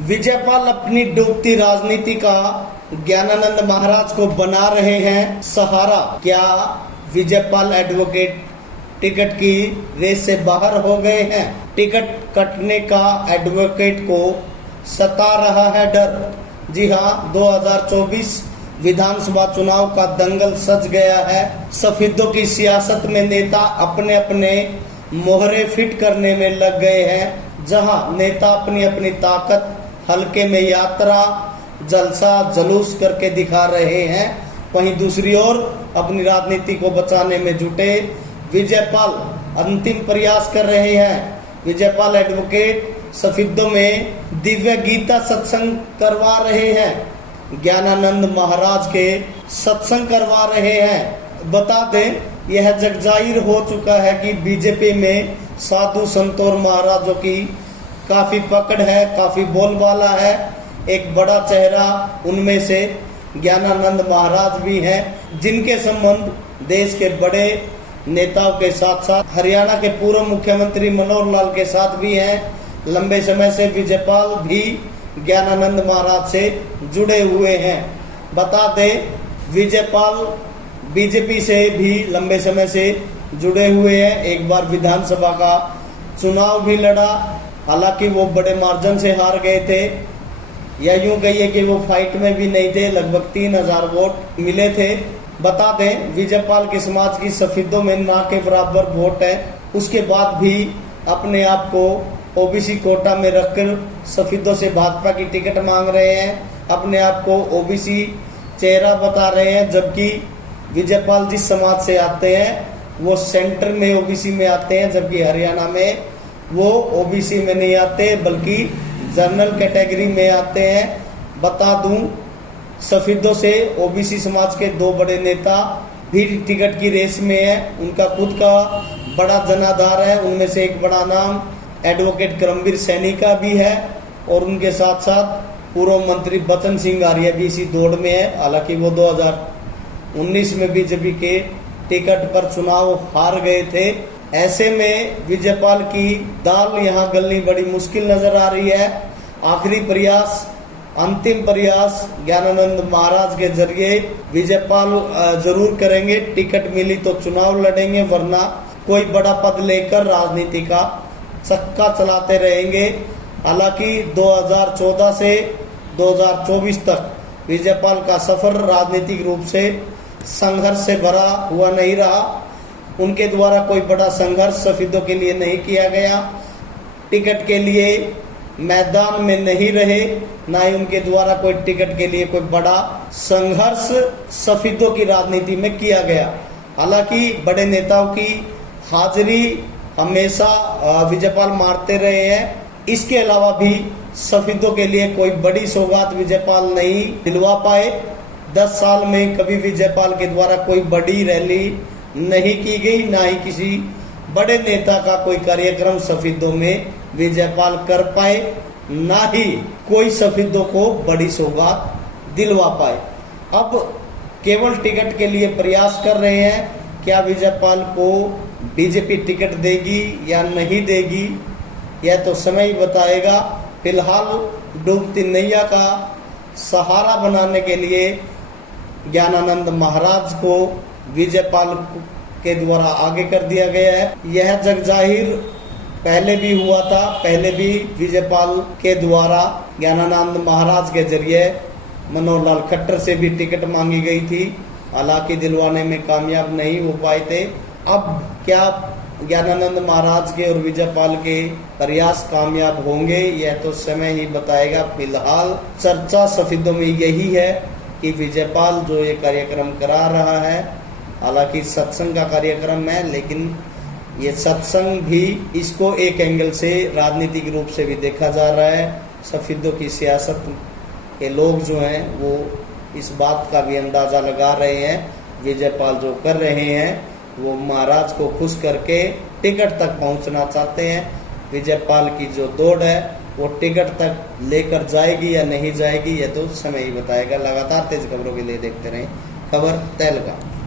विजयपाल अपनी डूबती राजनीति का ज्ञानानंद महाराज को बना रहे हैं सहारा। क्या विजयपाल एडवोकेट टिकट की रेस से बाहर हो गए हैं? टिकट कटने का एडवोकेट को सता रहा है डर। जी हाँ, 2024 विधानसभा चुनाव का दंगल सज गया है। सफेदों की सियासत में नेता अपने अपने मोहरे फिट करने में लग गए हैं। जहां नेता अपनी अपनी ताकत हल्के में यात्रा जलसा जलूस करके दिखा रहे हैं, वहीं दूसरी ओर अपनी राजनीति को बचाने में जुटे विजयपाल अंतिम प्रयास कर रहे हैं। विजयपाल एडवोकेट सफेदों में दिव्य गीता सत्संग करवा रहे हैं, ज्ञानानंद महाराज के सत्संग करवा रहे हैं। बता दें, यह जगजाहिर हो चुका है कि बीजेपी में साधु संतों और महाराजों की काफी पकड़ है, काफी बोलबाला है। एक बड़ा चेहरा उनमें से ज्ञानानंद महाराज भी हैं, जिनके संबंध देश के बड़े नेताओं के साथ साथ हरियाणा के पूर्व मुख्यमंत्री मनोहर लाल के साथ भी हैं। लंबे समय से विजयपाल भी ज्ञानानंद महाराज से जुड़े हुए हैं। बता दें, विजयपाल बीजेपी से भी लंबे समय से जुड़े हुए हैं। एक बार विधानसभा का चुनाव भी लड़ा, हालांकि वो बड़े मार्जिन से हार गए थे, या यूं कहिए कि वो फाइट में भी नहीं थे। लगभग 3000 वोट मिले थे। बता दें, विजयपाल के समाज की सफेदों में ना के बराबर वोट है। उसके बाद भी अपने आप को ओबीसी कोटा में रखकर सफेदों से भाजपा की टिकट मांग रहे हैं, अपने आप को ओबीसी चेहरा बता रहे हैं। जबकि विजयपाल जिस समाज से आते हैं वो सेंटर में ओबीसी में आते हैं, जबकि हरियाणा में वो ओबीसी में नहीं आते बल्कि जनरल कैटेगरी में आते हैं। बता दूं, सफेदों से ओबीसी समाज के दो बड़े नेता भी टिकट की रेस में है। उनका खुद का बड़ा जनाधार है। उनमें से एक बड़ा नाम एडवोकेट करमवीर सैनी का भी है, और उनके साथ साथ पूर्व मंत्री बचन सिंह आर्य भी इसी दौड़ में है। हालांकि वो 2019 में बीजेपी के टिकट पर चुनाव हार गए थे। ऐसे में विजयपाल की दाल यहाँ गलनी बड़ी मुश्किल नजर आ रही है। आखिरी प्रयास, अंतिम प्रयास ज्ञानानंद महाराज के जरिए विजयपाल जरूर करेंगे। टिकट मिली तो चुनाव लड़ेंगे, वरना कोई बड़ा पद लेकर राजनीति का चक्का चलाते रहेंगे। हालांकि 2014 से 2024 तक विजयपाल का सफर राजनीतिक रूप से संघर्ष से भरा हुआ नहीं रहा। उनके द्वारा कोई बड़ा संघर्ष सफेदों के लिए नहीं किया गया, टिकट के लिए मैदान में नहीं रहे, ना ही उनके द्वारा कोई टिकट के लिए कोई बड़ा संघर्ष सफेदों की राजनीति में किया गया। हालांकि बड़े नेताओं की हाजिरी हमेशा विजयपाल मारते रहे हैं। इसके अलावा भी सफेदों के लिए कोई बड़ी सौगात विजयपाल नहीं दिलवा पाए। 10 साल में कभी विजयपाल के द्वारा कोई बड़ी रैली नहीं की गई, ना ही किसी बड़े नेता का कोई कार्यक्रम सफेदों में विजयपाल कर पाए, ना ही कोई सफेदों को बड़ी सौगात दिलवा पाए। अब केवल टिकट के लिए प्रयास कर रहे हैं। क्या विजयपाल को बीजेपी टिकट देगी या नहीं देगी, यह तो समय ही बताएगा। फिलहाल डूबती नैया का सहारा बनाने के लिए ज्ञानानंद महाराज को विजयपाल के द्वारा आगे कर दिया गया है। यह जगजाहिर पहले भी हुआ था। पहले भी विजयपाल के द्वारा ज्ञानानंद महाराज के जरिए मनोहर लाल खट्टर से भी टिकट मांगी गई थी, हालांकि दिलवाने में कामयाब नहीं हो पाए थे। अब क्या ज्ञानानंद महाराज के और विजयपाल के प्रयास कामयाब होंगे, यह तो समय ही बताएगा। फिलहाल चर्चा सफेदों में यही है कि विजयपाल जो ये कार्यक्रम करा रहा है, हालांकि सत्संग का कार्यक्रम है, लेकिन ये सत्संग भी इसको एक एंगल से राजनीतिक रूप से भी देखा जा रहा है। सफेदों की सियासत के लोग जो हैं वो इस बात का भी अंदाजा लगा रहे हैं, विजयपाल जो कर रहे हैं वो महाराज को खुश करके टिकट तक पहुंचना चाहते हैं। विजयपाल की जो दौड़ है वो टिकट तक लेकर जाएगी या नहीं जाएगी, यह तो समय ही बताएगा। लगातार तेज खबरों के लिए देखते रहें खबर तहलका।